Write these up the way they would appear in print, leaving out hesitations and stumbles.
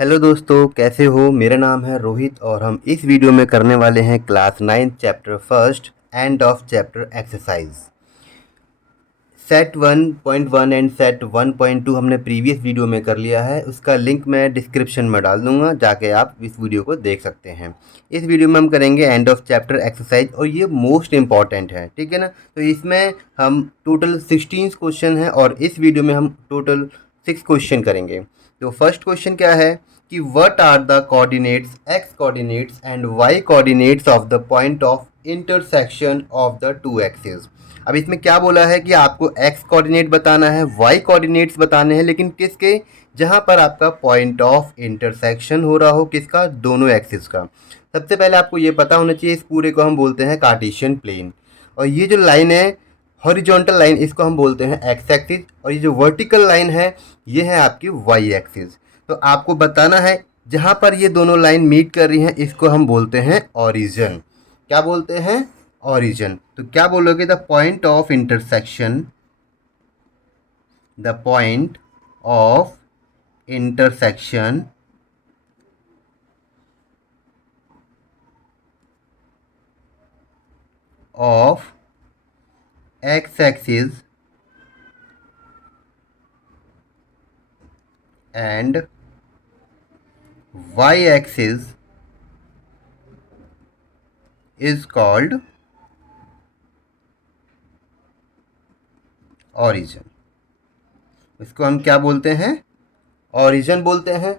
Hello दोस्तों, कैसे हो। मेरा नाम है रोहित और हम इस वीडियो में करने वाले हैं class 9 chapter first end of chapter exercise. Set 1.1 and set 1.2 हमने प्रीवियस वीडियो में कर लिया है। उसका लिंक मैं डिस्क्रिप्शन में डाल दूंगा, जाके आप इस वीडियो को देख सकते हैं। इस वीडियो में हम करेंगे एंड ऑफ चैप्टर एक्सरसाइज और ये मोस्ट इंपॉर्टेंट है, ठीक है ना। तो इसमें हम टोटल 16 क्वेश्चन हैं और इस वीडियो में हम टोटल 6 क्वेश्चन करेंगे। तो फर्स्ट क्वेश्चन क्या है कि what are the coordinates x coordinates and y coordinates of the point of intersection of the two axis. अब इसमें क्या बोला है कि आपको एक्स कोऑर्डिनेट बताना है, वाई कोऑर्डिनेट्स बताने हैं, लेकिन किसके, जहां पर आपका पॉइंट ऑफ इंटरसेक्शन हो रहा हो, किसका, दोनों एक्सिस का। सबसे पहले आपको ये पता होना चाहिए, इस पूरे को हम बोलते हैं कार्टेशियन प्लेन। और ये जो लाइन है हॉरिजॉन्टल लाइन, इसको हम बोलते हैं एक्स एक्सिस, और ये जो वर्टिकल लाइन है ये है आपकी वाई एक्सिस। तो आपको बताना है जहां पर ये दोनों लाइन मीट कर रही हैं, इसको हम बोलते हैं ऑरिजन। क्या बोलते हैं? ऑरिजन। तो क्या बोलोगे? The point of intersection, the point of intersection of x axis and y axis is called origin। इसको हम क्या बोलते हैं? ऑरिजन बोलते हैं।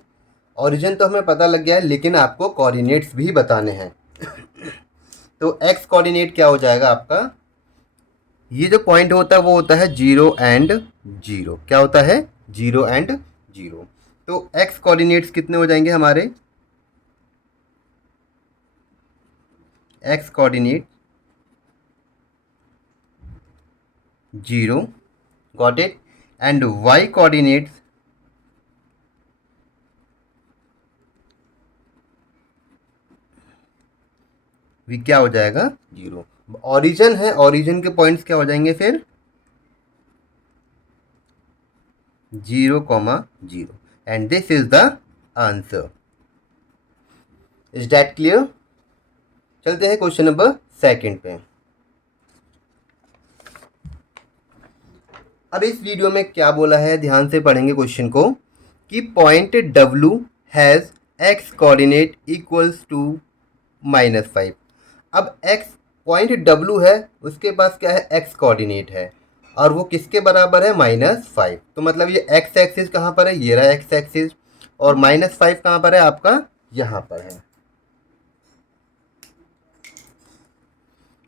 ऑरिजन तो हमें पता लग गया है, लेकिन आपको कोऑर्डिनेट्स भी बताने हैं। तो एक्स कोऑर्डिनेट क्या हो जाएगा आपका? ये जो पॉइंट होता है वो होता है 0 एंड 0। क्या होता है? 0 एंड 0। तो एक्स कोऑर्डिनेट्स कितने हो जाएंगे हमारे? X coordinate 0, got it, and y coordinates भी क्या हो जाएगा? 0। ऑरिजन है, ऑरिजन के पॉइंट्स क्या हो जाएंगे फिर? 0,0, and this is the answer. Is that clear? चलते हैं क्वेश्चन नंबर सेकंड पे। अब इस वीडियो में क्या बोला है, ध्यान से पढ़ेंगे क्वेश्चन को, कि point W has x coordinate equals to -5। अब एक्स पॉइंट W है, उसके पास क्या है? एक्स कोऑर्डिनेट है, और वो किसके बराबर है? -5। तो मतलब ये एक्स एक्सिस कहाँ पर है? ये रहा एक्स एक्सिस। और -5 कहाँ पर है आपका? यहाँ पर है।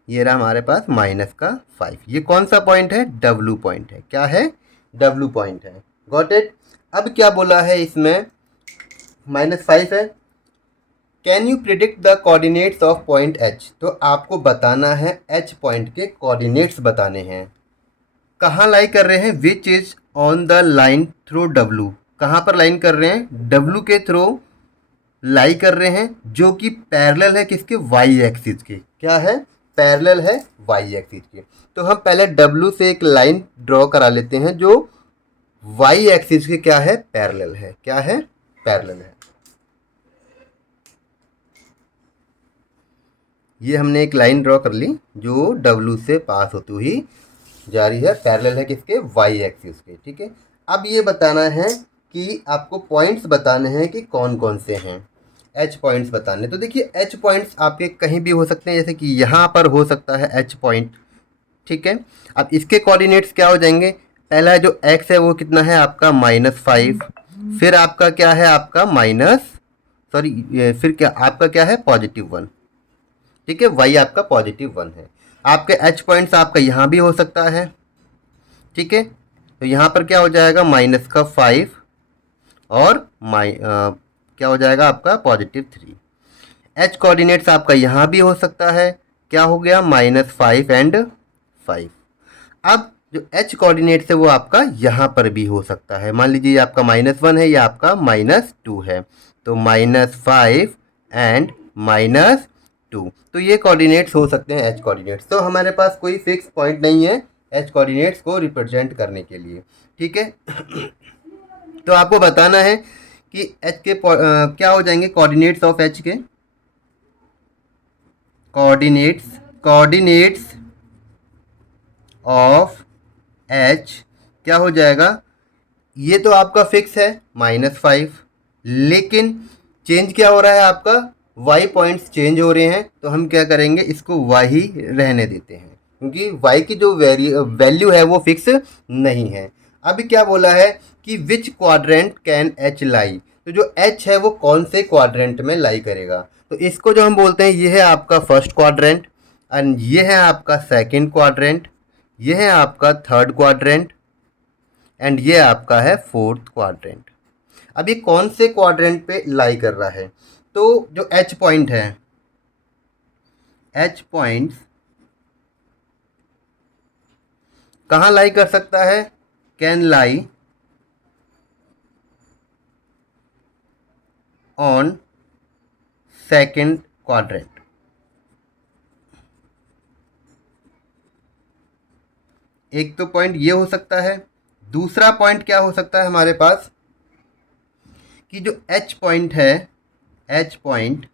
ये रहा हमारे पास -5। ये कौन सा पॉइंट है? W पॉइंट है। क्या है? W पॉइंट है। Got it. अब क्या बोला है इसमें? -5 है। Can you predict the coordinates of point H? तो आपको बताना है H पॉइंट के कोऑर्डिनेट्स बताने हैं। कहाँ लाई कर रहे हैं? Which is on the line through W। कहाँ पर लाइन कर रहे हैं? W के थ्रू लाई कर रहे हैं, जो कि पैरेलल है किसके? वाई एक्सिस के। क्या है? पैरेलल है वाई एक्सिस के। तो हम पहले W से एक लाइन ड्रॉ करा लेते हैं जो वाई एक्सिस के क्या है? पैरेलल है। क्या है? पैरेलल है। ये हमने एक लाइन ड्रॉ कर ली जो W से पास होती हुई जा रही है, पैरेलल है किसके? वाई एक्सिस के। ठीक है। अब ये बताना है कि आपको पॉइंट्स बताने हैं कि कौन कौन से हैं। H पॉइंट्स बताने। तो देखिए H पॉइंट्स आपके कहीं भी हो सकते हैं, जैसे कि यहाँ पर हो सकता है H पॉइंट। ठीक है। अब इसके कोऑर्डिनेट्स क्या हो जाएंगे? पहला जो x है वो कितना है आपका? -5। फिर आपका क्या है? आपका फिर क्या आपका क्या है? +1। ठीक है। y आपका +1 है। आपके H पॉइंट्स आपका यहाँ भी हो सकता है। ठीक है। तो यहाँ पर क्या हो जाएगा? -5 और क्या हो जाएगा आपका? +3। H कोऑर्डिनेट्स आपका यहाँ भी हो सकता है। क्या हो गया? -5 एंड 5। अब जो H कोऑर्डिनेट्स है वो आपका यहाँ पर भी हो सकता है। मान लीजिए आपका -1 है या आपका -2 है, तो -5 एंड -2। तो ये कोऑर्डिनेट्स हो सकते हैं H कोऑर्डिनेट्स। तो हमारे पास कोई फिक्स पॉइंट नहीं है H कोऑर्डिनेट्स को रिप्रेजेंट करने के लिए। ठीक है। तो आपको बताना है कि एच के क्या हो जाएंगे कोऑर्डिनेट्स ऑफ एच के, कोऑर्डिनेट्स ऑफ एच क्या हो जाएगा, ये तो आपका फिक्स है -5, लेकिन चेंज क्या हो रहा है आपका, y पॉइंट्स चेंज हो रहे हैं, तो हम क्या करेंगे इसको y ही रहने देते हैं, क्योंकि y की जो वैल्यू है वो फिक्स नहीं है। अभी क्या बोला है कि विच क्वाड्रेंट कैन h लाई, तो जो h है वो कौन से क्वाड्रेंट में लाई करेगा, तो इसको जो हम बोलते हैं ये है आपका फर्स्ट क्वाड्रेंट, एंड ये है आपका सेकंड क्वाड्रेंट, ये है आपका थर्ड क्वाड्रेंट, एंड ये आपका है फोर्थ क्वाड्रेंट। अब ये कौन से क्वाड्रेंट पे लाई कर रहा है, तो जो एच पॉइंट है, एच पॉइंट कहाँ लाई कर सकता है, can lie on second quadrant. एक तो पॉइंट ये हो सकता है, दूसरा पॉइंट क्या हो सकता है हमारे पास कि जो एच पॉइंट है, H point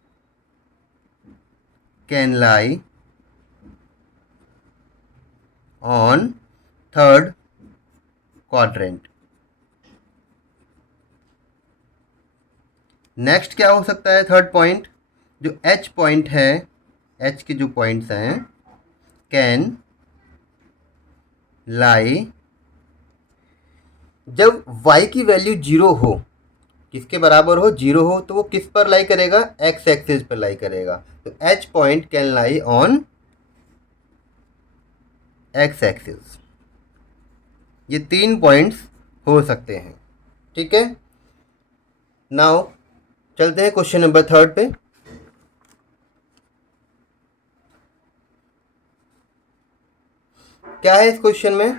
can lie on third quadrant. Next क्या हो सकता है थर्ड पॉइंट, जो एच पॉइंट है, एच के जो पॉइंट्स हैं, कैन लाई, जब y की वैल्यू 0 हो, किसके बराबर हो, 0 हो, तो वो किस पर लाई करेगा, x एक्सिस पर लाई करेगा, तो h point can lie on x axis. ये 3 पॉइंट्स हो सकते हैं, ठीक है। नाउ चलते हैं क्वेश्चन नंबर 3 पे। क्या है इस क्वेश्चन में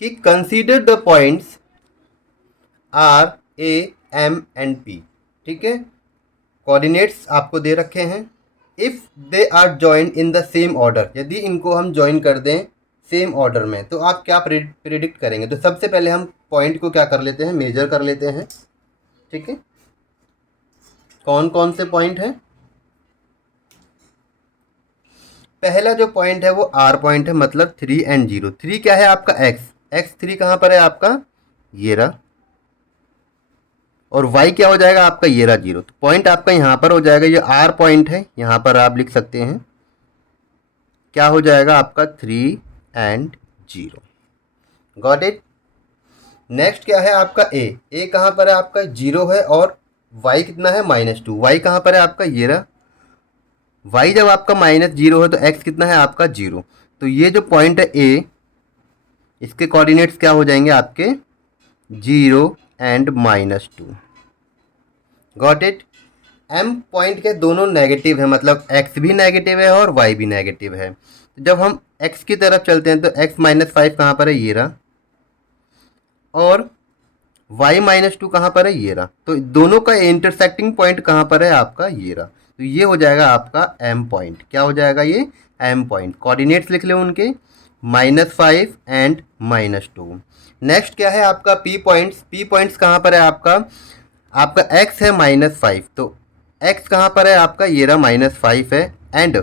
कि consider the points R A M and P, ठीक है, कोऑर्डिनेट्स आपको दे रखे हैं। If they are joined in the same order, यदि इनको हम जॉइन कर दें सेम ऑर्डर में, तो आप क्या प्रिडिक्ट करेंगे, तो सबसे पहले हम पॉइंट को क्या कर लेते हैं, मेजर कर लेते हैं, ठीक है। कौन कौन से पॉइंट हैं, पहला जो पॉइंट है वो आर पॉइंट है, मतलब 3 एंड 0। 3 क्या है आपका एक्स, एक्स 3 कहाँ पर है आपका, ये रहा, और y क्या हो जाएगा आपका, ये रहा 0, तो पॉइंट आपका यहाँ पर हो जाएगा, ये r पॉइंट है, यहाँ पर आप लिख सकते हैं क्या हो जाएगा आपका 3 एंड 0। Got it. नेक्स्ट क्या है आपका a कहाँ पर है आपका, 0 है, और y कितना है, -2, y कहाँ पर है आपका, ये रहा, y जब आपका -0 है तो x कितना है आपका 0, तो ये जो पॉइंट है a, इसके कोऑर्डिनेट्स क्या हो जाएंगे आपके 0 and -2। Got it. m point के दोनों नेगेटिव है, मतलब x भी नेगेटिव है और y भी नेगेटिव है, तो जब हम x की तरफ चलते हैं तो x -5 कहाँ पर है, ये रहा, और y -2 कहाँ पर है, ये रहा, तो दोनों का इंटरसेक्टिंग पॉइंट कहाँ पर है आपका, ये रहा, तो ये हो जाएगा आपका m पॉइंट। क्या हो जाएगा ये m पॉइंट, कोऑर्डिनेट्स लिख ले उनके -5 एंड -2। नेक्स्ट क्या है आपका p पॉइंट्स, p पॉइंट्स कहाँ पर है आपका x है -5, तो x कहाँ पर है आपका, ये रहा -5 है, एंड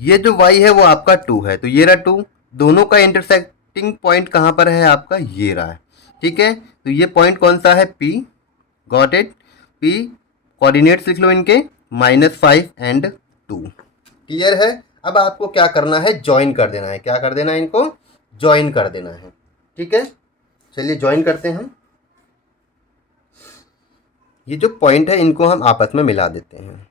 ये जो y है वो आपका 2 है, तो ये रहा 2, दोनों का इंटरसेक्टिंग पॉइंट कहाँ पर है आपका, ये रहा है, ठीक है, तो ये पॉइंट कौन सा है, P। Got it. P coordinates लिख लो इनके -5 एंड 2। क्लियर है। अब आपको क्या करना है, ज्वाइन कर देना है, क्या कर देना है, इनको ज्वाइन कर देना है, ठीक है। चलिए ज्वाइन करते हैं। ये जो पॉइंट है इनको हम आपस में मिला देते हैं।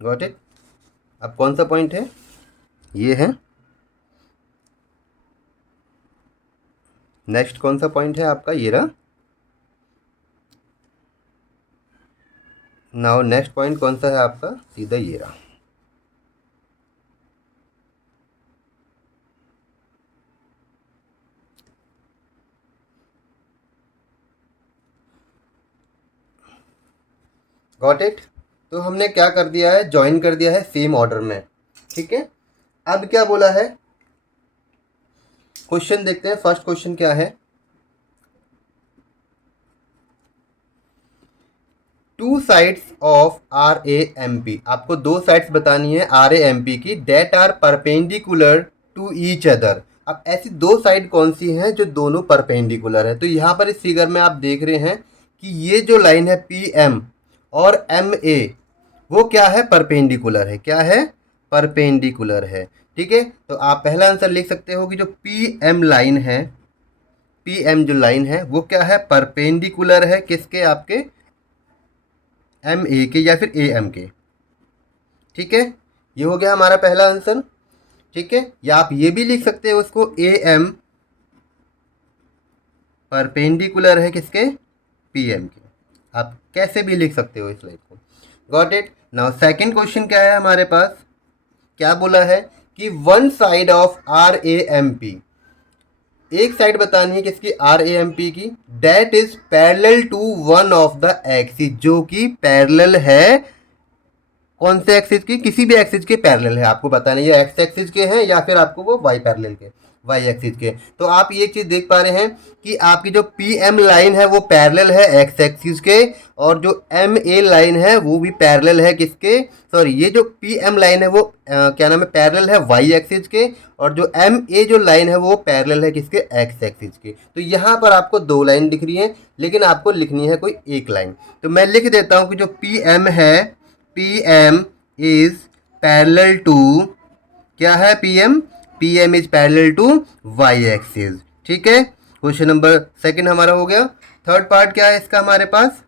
Got it. अब कौन सा पॉइंट है, ये है। नेक्स्ट कौन सा पॉइंट है आपका, ये रहा। नाउ नेक्स्ट पॉइंट कौन सा है आपका, सीधा ये रहा। Got it. तो हमने क्या कर दिया है, ज्वाइन कर दिया है सेम ऑर्डर में, ठीक है। अब क्या बोला है, क्वेश्चन देखते हैं। फर्स्ट क्वेश्चन क्या है, two sides of R A M P, आपको दो साइड्स बतानी है आर ए एम पी की, that are perpendicular to each other. अब ऐसी दो साइड कौन सी हैं जो दोनों परपेंडिकुलर है। तो यहाँ पर इस फिगर में आप देख रहे हैं कि ये जो लाइन है पी एम और एम ए, वो क्या है, परपेंडिकुलर है। क्या है, परपेंडिकुलर है, ठीक है। तो आप पहला आंसर लिख सकते हो कि जो पी एम लाइन है, पी एम जो लाइन है वो क्या है, परपेंडिकुलर है किसके, आपके एम ए के या फिर ए एम के, ठीक है। ये हो गया हमारा पहला आंसर, ठीक है। या आप ये भी लिख सकते हो उसको, ए एम परपेंडिकुलर है किसके, पी एम के। आप कैसे भी लिख सकते हो इस लाइन को। Got it. Now second question क्या है हमारे पास, क्या बोला है कि one side of R A M P, एक साइड बतानी है किसकी, आर ए एम पी की, that is parallel to one of the axis, जो कि पैरेलल है कौन से एक्सिस की, किसी भी एक्सिस के पैरेलल है। आपको बताना ये एक्स एक्सिस के हैं या फिर आपको वो वाई पैरेलल के, वाई एक्सिस के। तो आप ये चीज़ देख पा रहे हैं कि आपकी जो पी एम लाइन है वो पैरेलल है एक्स एक्सिस के, और जो एम ए लाइन है वो भी पैरेलल है किसके, सॉरी, ये जो पी एम लाइन है वो क्या नाम है, पैरेलल है वाई एक्सिस के, और जो एम ए जो लाइन है वो पैरेलल है किसके, एक्स एक्सिस के। तो यहाँ पर आपको दो लाइन दिख रही है, लेकिन आपको लिखनी है कोई एक लाइन। तो मैं लिख देता हूँ कि जो पी एम है, P M is parallel to, क्या है P M, P M is parallel to y axis, ठीक है। क्वेश्चन नंबर सेकंड हमारा हो गया। थर्ड पार्ट क्या है इसका हमारे पास,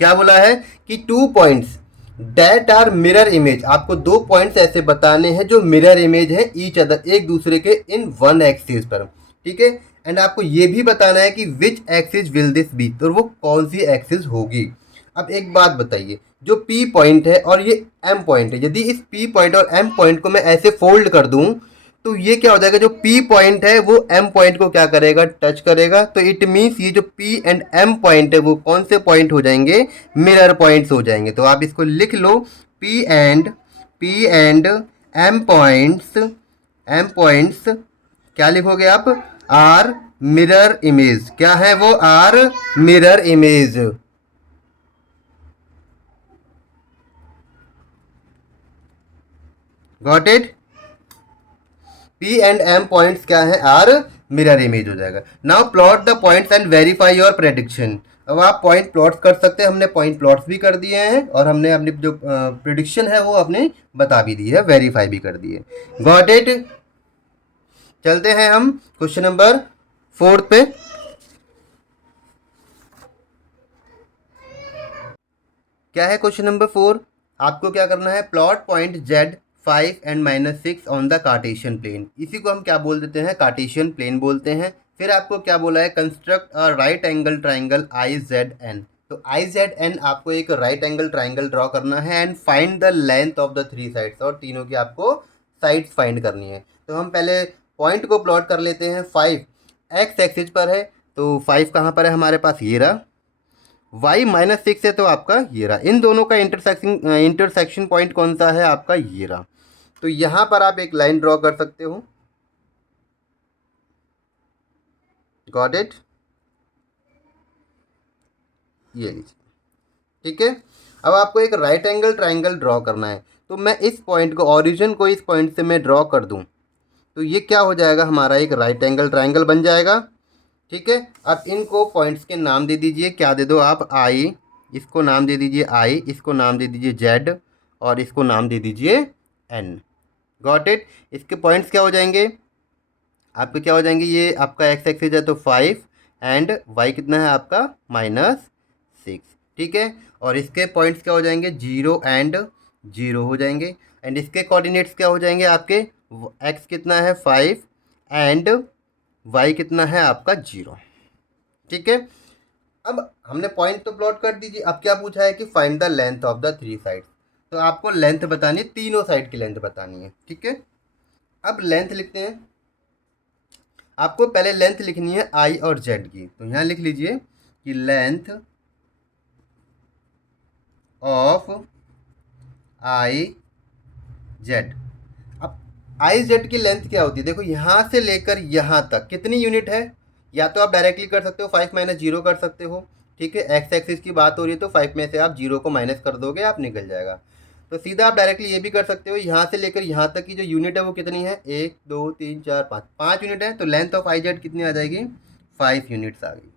क्या बोला है कि two points that are mirror image, आपको दो पॉइंट्स ऐसे बताने हैं जो मिरर इमेज है ईच अदर, एक दूसरे के इन वन एक्सिस पर, ठीक है। एंड आपको ये भी बताना है कि which axis will this be, तो वो कौन सी एक्सिस होगी। अब एक बात बताइए, जो P पॉइंट है और ये M पॉइंट है, यदि इस P पॉइंट और M पॉइंट को मैं ऐसे फोल्ड कर दूं तो ये क्या हो जाएगा, जो P पॉइंट है वो M पॉइंट को क्या करेगा, टच करेगा। तो इट मीन्स ये जो P एंड M पॉइंट है वो कौन से पॉइंट हो जाएंगे, मिरर पॉइंट्स हो जाएंगे। तो आप इसको लिख लो, P एंड M पॉइंट्स क्या लिखोगे आप, आर मिरर इमेज, क्या है वो, are mirror image. Got it. P and M points क्या है, आर मिरर इमेज हो जाएगा। Now plot the points and verify your prediction. अब आप पॉइंट प्लॉट कर सकते हैं, हमने पॉइंट प्लॉट्स भी कर दिए हैं और हमने अपनी जो प्रिडिक्शन है वो अपने बता भी दी है, वेरीफाई भी कर दी है। Got it. चलते हैं हम क्वेश्चन नंबर फोर्थ पे। क्या है क्वेश्चन नंबर फोर, आपको क्या करना है, plot point Z 5 and -6 on the Cartesian plane, इसी को हम क्या बोल देते हैं, कार्टेशियन प्लेन बोलते हैं। फिर आपको क्या बोला है, construct a right angle triangle I Z N. तो आई जेड एन आपको एक राइट एंगल ट्राइंगल ड्रॉ करना है and find the length of the three sides, और तीनों की आपको साइड्स फाइंड करनी है। तो हम पहले पॉइंट को प्लॉट कर लेते हैं। 5 एक्स एक्सिस पर है, तो 5 कहाँ पर है हमारे पास, ये रहा। y-6 है तो आपका ये रहा। इन दोनों का इंटरसेक्शन पॉइंट कौन सा है, आपका ये रहा। तो यहाँ पर आप एक लाइन ड्रॉ कर सकते हो। गॉट इट, ये लीजिए, ठीक है। अब आपको एक राइट एंगल ट्राइंगल ड्रॉ करना है, तो मैं इस पॉइंट को, ओरिजिन को इस पॉइंट से मैं ड्रॉ कर दूं तो ये क्या हो जाएगा, हमारा एक राइट एंगल ट्राइंगल बन जाएगा, ठीक है। अब इनको पॉइंट्स के नाम दे दीजिए, क्या दे दो आप, आई, इसको नाम दे दीजिए आई, इसको नाम दे दीजिए जेड, और इसको नाम दे दीजिए एन। Got it. इसके पॉइंट्स क्या हो जाएंगे, आपके क्या हो जाएंगे, ये आपका एक्स एक्सिस है तो 5 एंड वाई कितना है आपका -6, ठीक है। और इसके पॉइंट्स क्या हो जाएंगे, 0 एंड 0 हो जाएंगे। एंड इसके कोऑर्डिनेट्स क्या हो जाएंगे आपके, एक्स कितना है 5 एंड वाई कितना है आपका 0, ठीक है। अब हमने पॉइंट तो प्लॉट कर दीजिए, अब क्या पूछा है कि find the length of the three side, तो आपको लेंथ बतानी है, तीनों साइड की लेंथ बतानी है, ठीक है। अब लेंथ लिखते हैं, आपको पहले लेंथ लिखनी है आई और जेड की। तो यहाँ लिख लीजिए कि लेंथ ऑफ आई जेड। अब आई जेड की लेंथ क्या होती है, देखो यहाँ से लेकर यहाँ तक कितनी यूनिट है, या तो आप डायरेक्टली कर सकते हो 5 माइनस जीरो कर सकते हो, ठीक है। एक्स एक्सिस की बात हो रही है तो 5 में से आप जीरो को माइनस कर दोगे, आप निकल जाएगा। तो सीधा आप डायरेक्टली ये भी कर सकते हो, यहाँ से लेकर यहाँ तक की जो यूनिट है वो कितनी है, 1 2 3 4 5, 5 यूनिट है, तो लेंथ ऑफ आई जेड कितनी आ जाएगी, 5 यूनिट्स आ गई।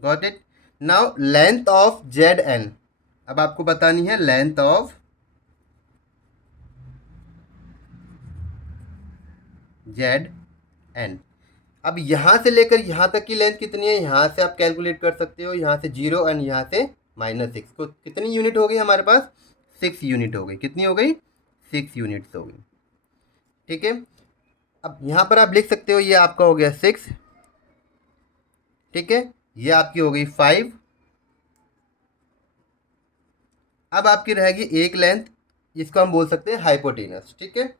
Got it. Now length of Z N, अब आपको बतानी है लेंथ ऑफ जेड एन। अब यहाँ से लेकर यहाँ तक की लेंथ कितनी है, यहाँ से आप कैलकुलेट कर सकते हो, यहाँ से 0 एंड यहाँ से -6, तो कितनी यूनिट हो गई हमारे पास, 6 यूनिट हो गई। कितनी हो गई, 6 यूनिट्स हो गई, ठीक है। अब यहाँ पर आप लिख सकते हो ये आपका हो गया 6, ठीक है, ये आपकी हो गई 5। अब आपकी रहेगी एक लेंथ, जिसको हम बोल सकते हैं हाइपोटेनस, ठीक है।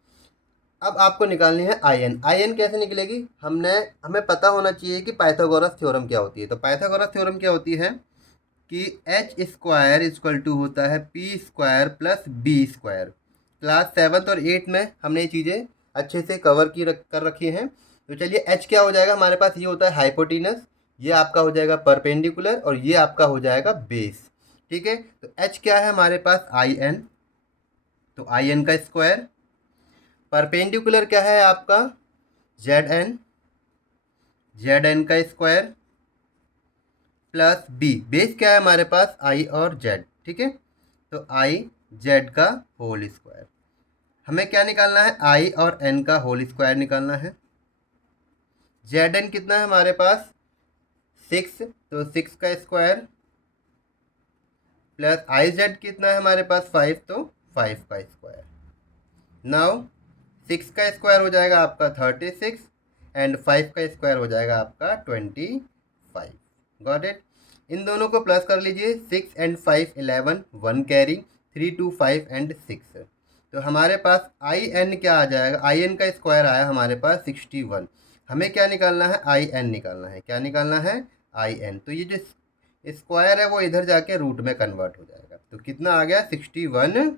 अब आपको निकालनी है आई एन। आई एन कैसे निकलेगी, हमें पता होना चाहिए कि पाइथागोरस थ्योरम क्या होती है। तो पाइथागोरस थ्योरम क्या होती है कि एच स्क्वायर इक्वल टू होता है P square plus B square. Class 7th और 8th में हमने ये चीज़ें अच्छे से कवर कर रखी हैं। तो चलिए एच क्या हो जाएगा हमारे पास, ये होता है हाइपोटेनस, ये आपका हो जाएगा परपेंडिकुलर, और ये आपका हो जाएगा बेस, ठीक है। तो एच क्या है हमारे पास, आई एन, तो आई एन का स्क्वायर। परपेंडिकुलर क्या है आपका, जेड एन, जेड एन का स्क्वायर प्लस बी, बेस क्या है हमारे पास, आई और जेड, ठीक है। तो आई जेड का होल स्क्वायर। हमें क्या निकालना है, आई और एन का होल स्क्वायर निकालना है। जेड एन कितना है हमारे पास, 6, तो 6 का स्क्वायर प्लस आई जेड कितना है हमारे पास 5, तो 5 का स्क्वायर। नाउ 6 का स्क्वायर हो जाएगा आपका 36 एंड 5 का स्क्वायर हो जाएगा आपका 25। Got it. इन दोनों को प्लस कर लीजिए, 6 एंड 5 11, 1 कैरी, 3 2 5 एंड 6। तो हमारे पास आई एन क्या आ जाएगा, आई एन का स्क्वायर आया हमारे पास 61। हमें क्या निकालना है, आई एन निकालना है। क्या निकालना है, आई एन। तो ये जो स्क्वायर है वो इधर जाके रूट में कन्वर्ट हो जाएगा, तो कितना आ गया, 61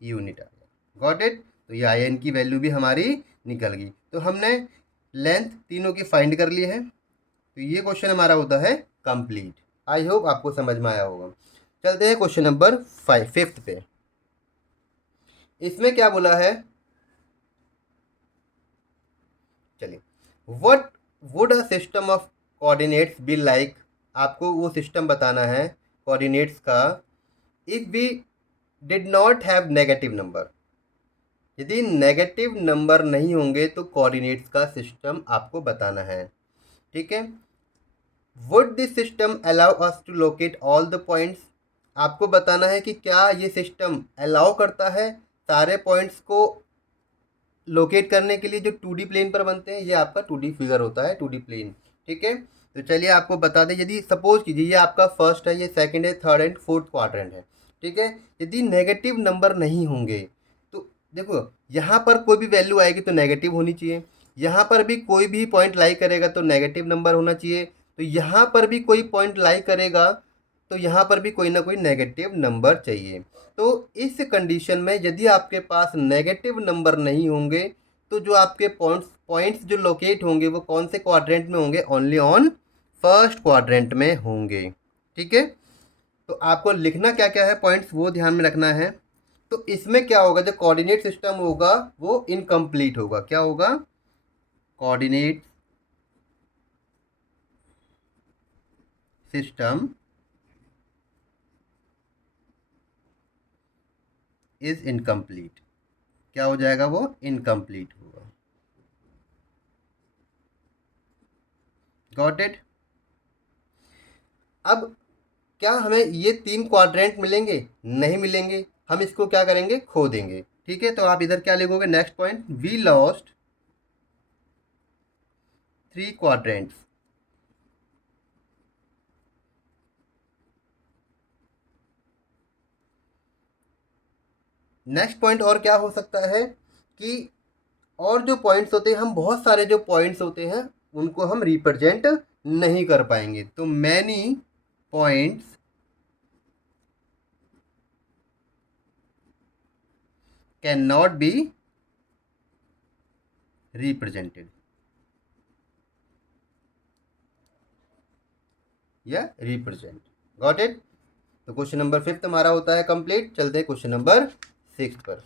यूनिट आ गया। Got it. तो ये आई एन की वैल्यू भी हमारी निकल गई। तो हमने लेंथ तीनों की फाइंड कर ली है, तो ये क्वेश्चन हमारा होता है कंप्लीट। आई होप आपको समझ में आया होगा। चलते हैं क्वेश्चन नंबर 5 पे। इसमें क्या बोला है, चलिए, what would a system of coordinates be like, आपको वो सिस्टम बताना है कोऑर्डिनेट्स का, if we did not have negative number, यदि नेगेटिव नंबर नहीं होंगे तो कोऑर्डिनेट्स का सिस्टम आपको बताना है, ठीक है। Would this system allow us to locate all the points, आपको बताना है कि क्या ये सिस्टम अलाउ करता है सारे पॉइंट्स को लोकेट करने के लिए जो 2D प्लेन पर बनते हैं। ये आपका 2D फिगर होता है, 2D प्लेन, ठीक है। तो चलिए आपको बता दें, यदि सपोज कीजिए ये आपका फर्स्ट है, ये सेकंड है, थर्ड एंड फोर्थ क्वाड्रेंट है, ठीक है। यदि नेगेटिव नंबर नहीं होंगे तो देखो यहाँ पर कोई भी वैल्यू आएगी तो नेगेटिव होनी चाहिए, यहाँ पर भी कोई भी पॉइंट लाई करेगा तो नेगेटिव नंबर होना चाहिए, तो यहाँ पर भी कोई पॉइंट लाई करेगा तो यहाँ पर भी कोई ना कोई नेगेटिव नंबर चाहिए। तो इस कंडीशन में यदि आपके पास नेगेटिव नंबर नहीं होंगे तो जो आपके पॉइंट्स जो लोकेट होंगे वो कौन से क्वाड्रेंट में होंगे, ओनली ऑन फर्स्ट क्वाड्रेंट में होंगे, ठीक है। तो आपको लिखना क्या क्या है पॉइंट्स वो ध्यान में रखना है। तो इसमें क्या होगा, जो कोऑर्डिनेट सिस्टम होगा वो इनकम्प्लीट होगा। क्या होगा, कोऑर्डिनेट सिस्टम इज इनकम्प्लीट। क्या हो जाएगा, वो इनकम्प्लीट होगा। Got it. अब क्या हमें ये 3 क्वाड्रेंट मिलेंगे, नहीं मिलेंगे, हम इसको क्या करेंगे, खो देंगे, ठीक है। तो आप इधर क्या लिखोगे, next point, we lost 3 quadrants. Next point और क्या हो सकता है कि और जो पॉइंट्स होते हैं, हम बहुत सारे जो पॉइंट्स होते हैं उनको हम रिप्रेजेंट नहीं कर पाएंगे। तो many points can not be represented या रिप्रेजेंट। Got it. तो क्वेश्चन नंबर 5 हमारा होता है कंप्लीट। चलते हैं क्वेश्चन नंबर 6 पर।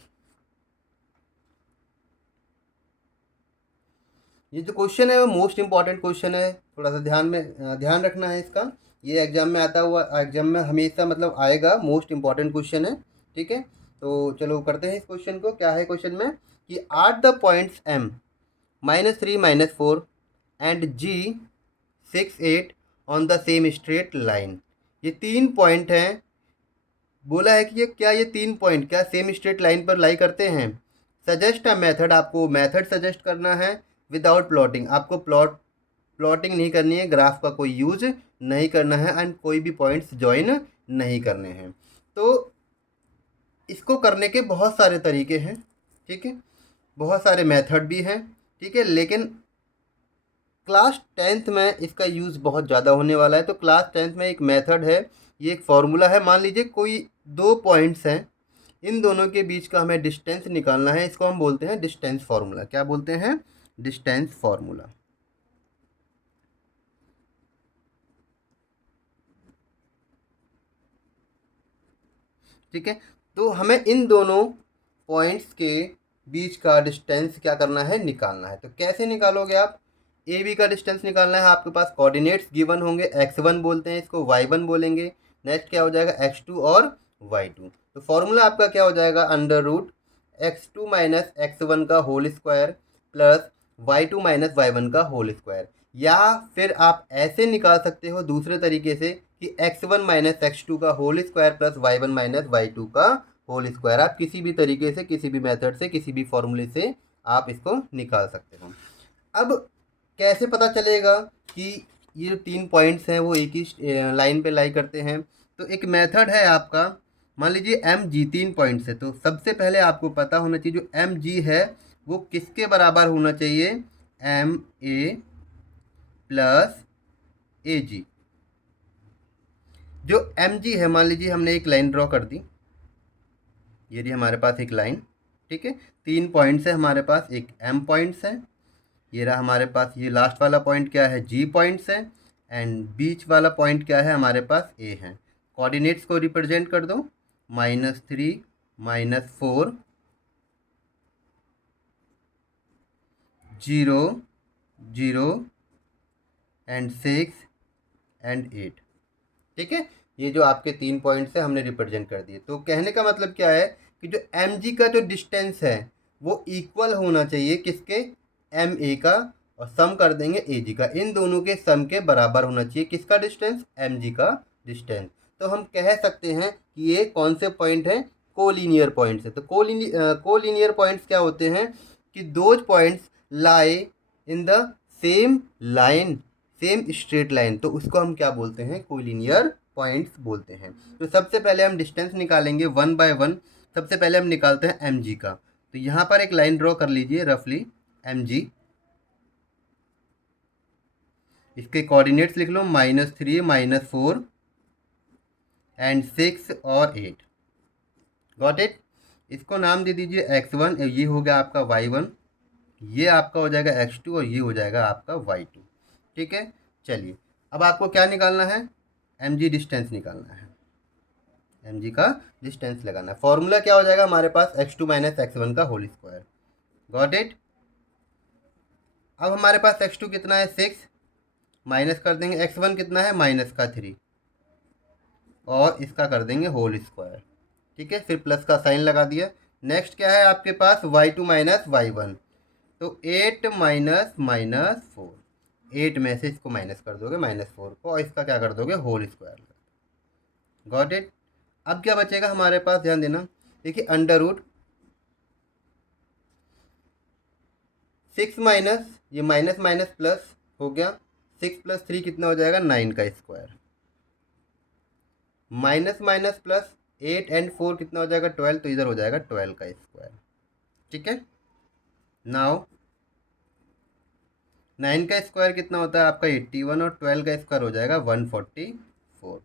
ये जो क्वेश्चन है वो मोस्ट इंपॉर्टेंट क्वेश्चन है, थोड़ा सा ध्यान रखना है इसका। ये एग्जाम में आता हुआ, एग्जाम में हमेशा मतलब आएगा, मोस्ट इंपॉर्टेंट क्वेश्चन है। ठीक है, तो चलो करते हैं इस क्वेश्चन को। क्या है क्वेश्चन में कि are the points M -3 -4 and G 6 8 on the same straight line. ये 3 पॉइंट हैं। बोला है कि ये 3 पॉइंट क्या सेम स्ट्रेट लाइन पर लाई करते हैं। सजेस्ट अ मेथड, आपको मेथड सजेस्ट करना है विदाउट प्लॉटिंग। आपको प्लॉटिंग नहीं करनी है, ग्राफ का कोई यूज नहीं करना है एंड कोई भी पॉइंट्स ज्वाइन नहीं करने हैं। तो इसको करने के बहुत सारे तरीके हैं। ठीक है, बहुत सारे मेथड भी हैं। ठीक है, लेकिन क्लास 10th में इसका यूज़ बहुत ज़्यादा होने वाला है। तो क्लास 10th में एक मेथड है, ये एक फॉर्मूला है। मान लीजिए कोई 2 पॉइंट्स हैं, इन दोनों के बीच का हमें डिस्टेंस निकालना है। इसको हम बोलते हैं डिस्टेंस फार्मूला। क्या बोलते हैं? Distance formula. ठीक है, तो हमें इन दोनों पॉइंट्स के बीच का डिस्टेंस क्या करना है? निकालना है। तो कैसे निकालोगे आप? ए बी का डिस्टेंस निकालना है। आपके पास कोऑर्डिनेट्स गिवन होंगे, x1 बोलते हैं इसको, y1 बोलेंगे। नेक्स्ट क्या हो जाएगा? x2 और y2। तो फॉर्मूला आपका क्या हो जाएगा? Under root x2 minus x1 का whole square plus y2 minus y1 का होल स्क्वायर। या फिर आप ऐसे निकाल सकते हो दूसरे तरीके से कि x1 माइनस x2 का whole square plus y1 minus y2 का होल स्क्वायर। आप किसी भी तरीके से, किसी भी मेथड से, किसी भी फॉर्मूले से आप इसको निकाल सकते हो। अब कैसे पता चलेगा कि ये 3 पॉइंट्स हैं वो एक ही लाइन पे लाई करते हैं? तो एक मेथड है आपका। मान लीजिए MG 3 पॉइंट्स है, तो सबसे पहले आपको पता होना चाहिए जो MG है वो किसके बराबर होना चाहिए? MA plus AG। जो MG है, मान लीजिए हमने एक लाइन ड्रॉ कर दी, ये रही हमारे पास एक लाइन। ठीक है, 3 पॉइंट्स है हमारे पास, एक M पॉइंट्स है, ये रहा हमारे पास। ये लास्ट वाला पॉइंट क्या है? G पॉइंट्स है। एंड बीच वाला पॉइंट क्या है? हमारे पास A है। कोऑर्डिनेट्स को रिप्रेजेंट कर दो, -3 -4 0 0 एंड 6 एंड 8। ठीक है, ये जो आपके 3 पॉइंट्स है हमने रिप्रेजेंट कर दिए। तो कहने का मतलब क्या है कि जो MG का जो डिस्टेंस है वो इक्वल होना चाहिए किसके? MA का, और सम कर देंगे AG का। इन दोनों के सम के बराबर होना चाहिए किसका डिस्टेंस? MG का डिस्टेंस। तो हम कह सकते हैं कि ये कौन से पॉइंट हैं? कोलिनियर पॉइंट्स है। तो कोलिनियर पॉइंट्स क्या होते हैं कि those points lie in the same line, same straight line. तो उसको हम क्या बोलते हैं? कोलिनियर पॉइंट्स बोलते हैं। तो सबसे पहले हम डिस्टेंस निकालेंगे 1 बाय 1। सबसे पहले हम निकालते हैं MG का। तो यहाँ पर एक लाइन ड्रॉ कर लीजिए रफली MG। इसके कोऑर्डिनेट्स लिख लो, -3 -4 एंड 6 और 8। Got it. इसको नाम दे दीजिए x1, ये हो गया आपका y1, ये आपका हो जाएगा x2 और ये हो जाएगा आपका y2। ठीक है, चलिए अब आपको क्या निकालना है? MG डिस्टेंस निकालना है। MG का डिस्टेंस लगाना है। फॉर्मूला क्या हो जाएगा हमारे पास? x2 माइनस x1 का होल स्क्वायर। Got it. अब हमारे पास x2 कितना है? 6, माइनस कर देंगे x1 कितना है? -3, और इसका कर देंगे होल स्क्वायर। ठीक है, फिर प्लस का साइन लगा दिया। नेक्स्ट क्या है आपके पास? y2 minus y1। तो 8 माइनस -4, 8 में से इसको माइनस कर दोगे -4 को, और इसका क्या कर दोगे? Whole square. Got it. अब क्या बचेगा हमारे पास? ध्यान देना, देखिए अंडर रूट 6 माइनस ये माइनस माइनस प्लस हो गया, 6 + 3 कितना हो जाएगा? 9 का square, minus minus plus 8 and 4 कितना हो जाएगा? 12, तो इधर हो जाएगा 12 का स्क्वायर। ठीक है, नाउ 9 का स्क्वायर कितना होता है आपका? 81, और 12 का स्क्वायर हो जाएगा 144।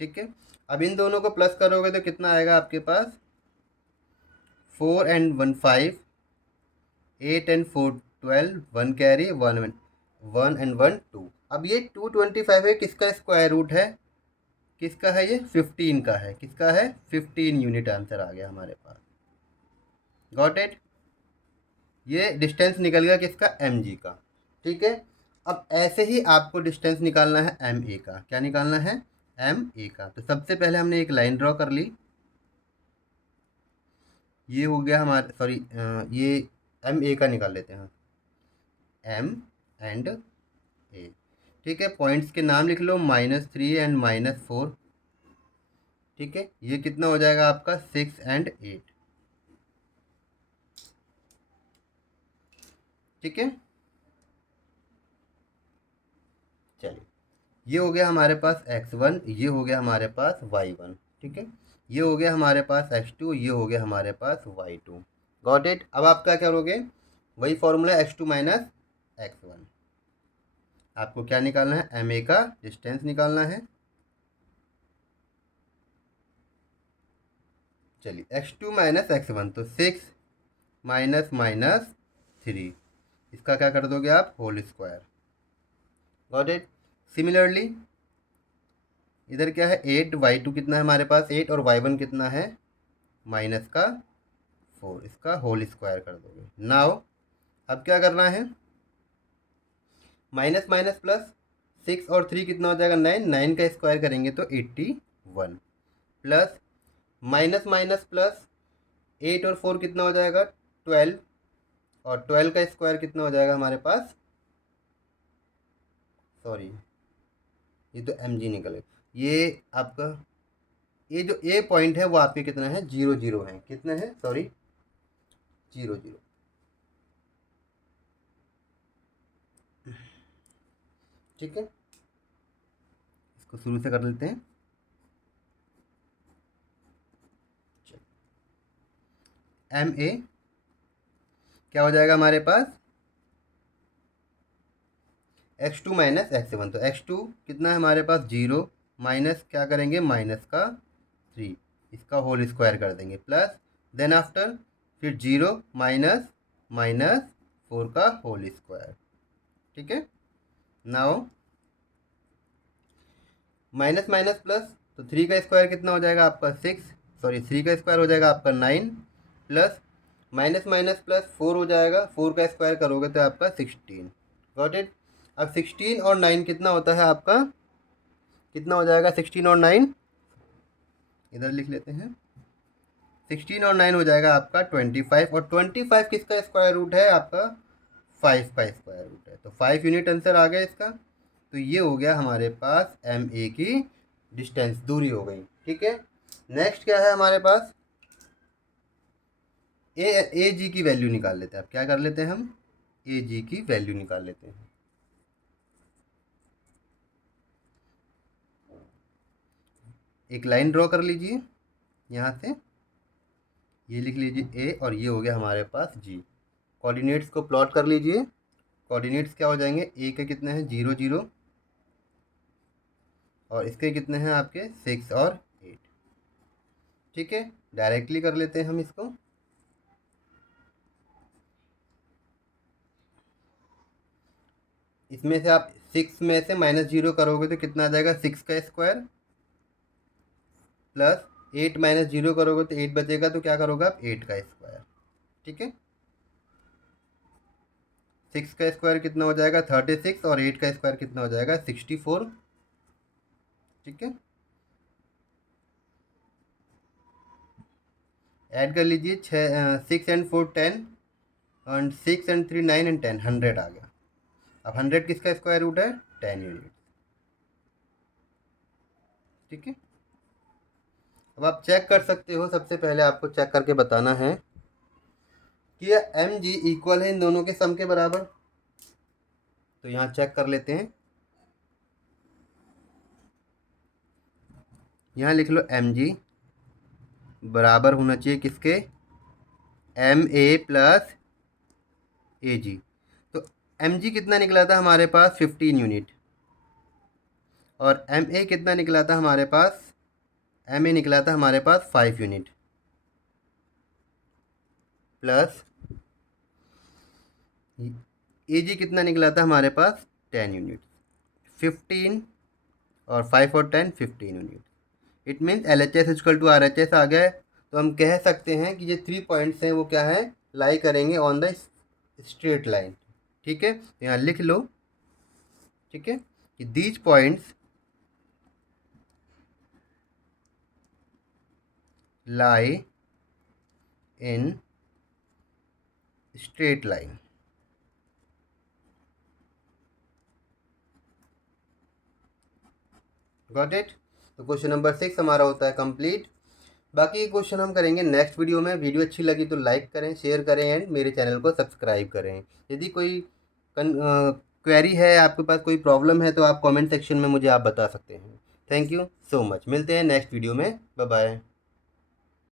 ठीक है, अब इन दोनों को प्लस करोगे तो कितना आएगा आपके पास? 4 and 1 5, 8 and 4 12, 1 कैरी, 1 and 1 2। अब ये 225 है, किसका स्क्वायर रूट है, किसका है, ये 15 का है। किसका है, 15 यूनिट आंसर आ गया हमारे पास। Got it. ये डिस्टेंस निकल गया किसका, एम जी का। ठीक है। अब ऐसे ही आपको डिस्टेंस निकालना है एम ए का। क्या निकालना है, एम ए का। तो सबसे पहले हमने एक लाइन ड्रॉ कर ली। ये हो गया हमारे, सॉरी, ये एम ए का निकाल लेते हैं, एम एंड ए। ठीक है। पॉइंट्स के नाम लिख लो, -3 एंड -4। ठीक है। ये कितना हो जाएगा आपका, 6 एंड 8। ठीक है। चलिए, ये हो गया हमारे पास x1, ये हो गया हमारे पास y1। ठीक है। ये हो गया हमारे पास x2, ये हो गया हमारे पास y2। Got it. अब आप क्या करोगे, वही फॉर्मूला x2 माइनस x1। आपको क्या निकालना है, एम ए का डिस्टेंस निकालना है। चलिए, x2 माइनस x1, तो 6 माइनस -3, इसका क्या कर दोगे आप, whole square. Got it. Similarly इधर क्या है, 8, y2 कितना है हमारे पास, 8, और y1 कितना है, -4, इसका होल स्क्वायर कर दोगे। नाउ अब क्या करना है, माइनस माइनस प्लस, 6 और 3 कितना हो जाएगा, 9, 9 का स्क्वायर करेंगे तो 81, प्लस माइनस माइनस प्लस, 8 और 4 कितना हो जाएगा, 12, और 12 का स्क्वायर कितना हो जाएगा हमारे पास, सॉरी ये तो एम जी निकले। ये आपका, ये जो ए पॉइंट है वो आपके कितना है, 0 0 है। कितने हैं, सॉरी 0 0। ठीक है। इसको शुरू से कर लेते हैं। एम ए क्या हो जाएगा हमारे पास, x2 माइनस x1। तो x2 कितना है हमारे पास, 0, माइनस क्या करेंगे, माइनस का 3, इसका होल स्क्वायर कर देंगे, प्लस देन आफ्टर फिर 0 माइनस -4 का होल स्क्वायर। ठीक है। नाउ माइनस माइनस प्लस, तो 3 का स्क्वायर कितना हो जाएगा आपका, 6, सॉरी 3 का स्क्वायर हो जाएगा आपका 9, प्लस माइनस माइनस प्लस 4 हो जाएगा, 4 का स्क्वायर करोगे तो आपका 16। Got it. अब 16 और 9 कितना होता है आपका, कितना हो जाएगा, 16 और 9 इधर लिख लेते हैं, 16 और 9 हो जाएगा आपका 25, और 25 किसका स्क्वायर रूट है आपका, 5 का स्क्वायर रूट है। तो 5 यूनिट आंसर आ गया इसका। तो ये हो गया हमारे पास एम ए की डिस्टेंस, दूरी हो गई। ठीक है। नेक्स्ट क्या है हमारे पास, ए जी की वैल्यू निकाल लेते हैं। अब क्या कर लेते हैं हम, ए जी की वैल्यू निकाल लेते हैं। एक लाइन ड्रॉ कर लीजिए यहाँ से, ये लिख लीजिए ए, और ये हो गया हमारे पास जी। कोऑर्डिनेट्स को प्लॉट कर लीजिए। कोऑर्डिनेट्स क्या हो जाएंगे, ए के कितने हैं, 0 0, और इसके कितने हैं आपके, 6 और 8। ठीक है। डायरेक्टली कर लेते हैं हम इसको। इसमें से आप 6 में से -0 करोगे तो कितना आ जाएगा, 6 का स्क्वायर, प्लस 8 -0 करोगे तो 8 बचेगा, तो क्या करोगे आप, 8 का स्क्वायर। ठीक है। 6 का स्क्वायर कितना हो जाएगा, 36, और 8 का स्क्वायर कितना हो जाएगा, 64। ठीक है। ऐड कर लीजिए, 6 एंड 4 10, और 6 एंड 3 9 एंड 10, 100 आ गया। अब 100 किसका स्क्वायर रूट है, 10 यूनिट। ठीक है। अब आप चेक कर सकते हो, सबसे पहले आपको चेक करके बताना है कि यह एम जी इक्वल है इन दोनों के सम के बराबर। तो यहाँ चेक कर लेते हैं। यहाँ लिख लो एम जी बराबर होना चाहिए किसके, एम ए प्लस ए जी। तो एम जी कितना निकला था हमारे पास, 15 यूनिट, और एम ए कितना निकला था हमारे पास, एम ए निकला था हमारे पास 5 यूनिट। प्लस ए जी कितना निकला था हमारे पास 10 यूनिट, 15 और 5 और 10 15 unit. It means L H S equal to R H S आ गया है। तो हम कह सकते हैं कि ये 3 पॉइंट्स हैं वो क्या है, लाई करेंगे ऑन द स्ट्रेट लाइन। ठीक है, यहाँ लिख लो, ठीक है, कि these points lie in straight line. Got it. तो क्वेश्चन नंबर 6 हमारा होता है कंप्लीट। बाकी क्वेश्चन हम करेंगे नेक्स्ट वीडियो में। वीडियो अच्छी लगी तो लाइक करें, शेयर करें एंड मेरे चैनल को सब्सक्राइब करें। यदि कोई क्वेरी है, आपके पास कोई प्रॉब्लम है, तो आप कमेंट सेक्शन में मुझे आप बता सकते हैं। Thank you so much. मिलते हैं नेक्स्ट वीडियो में। Bye bye.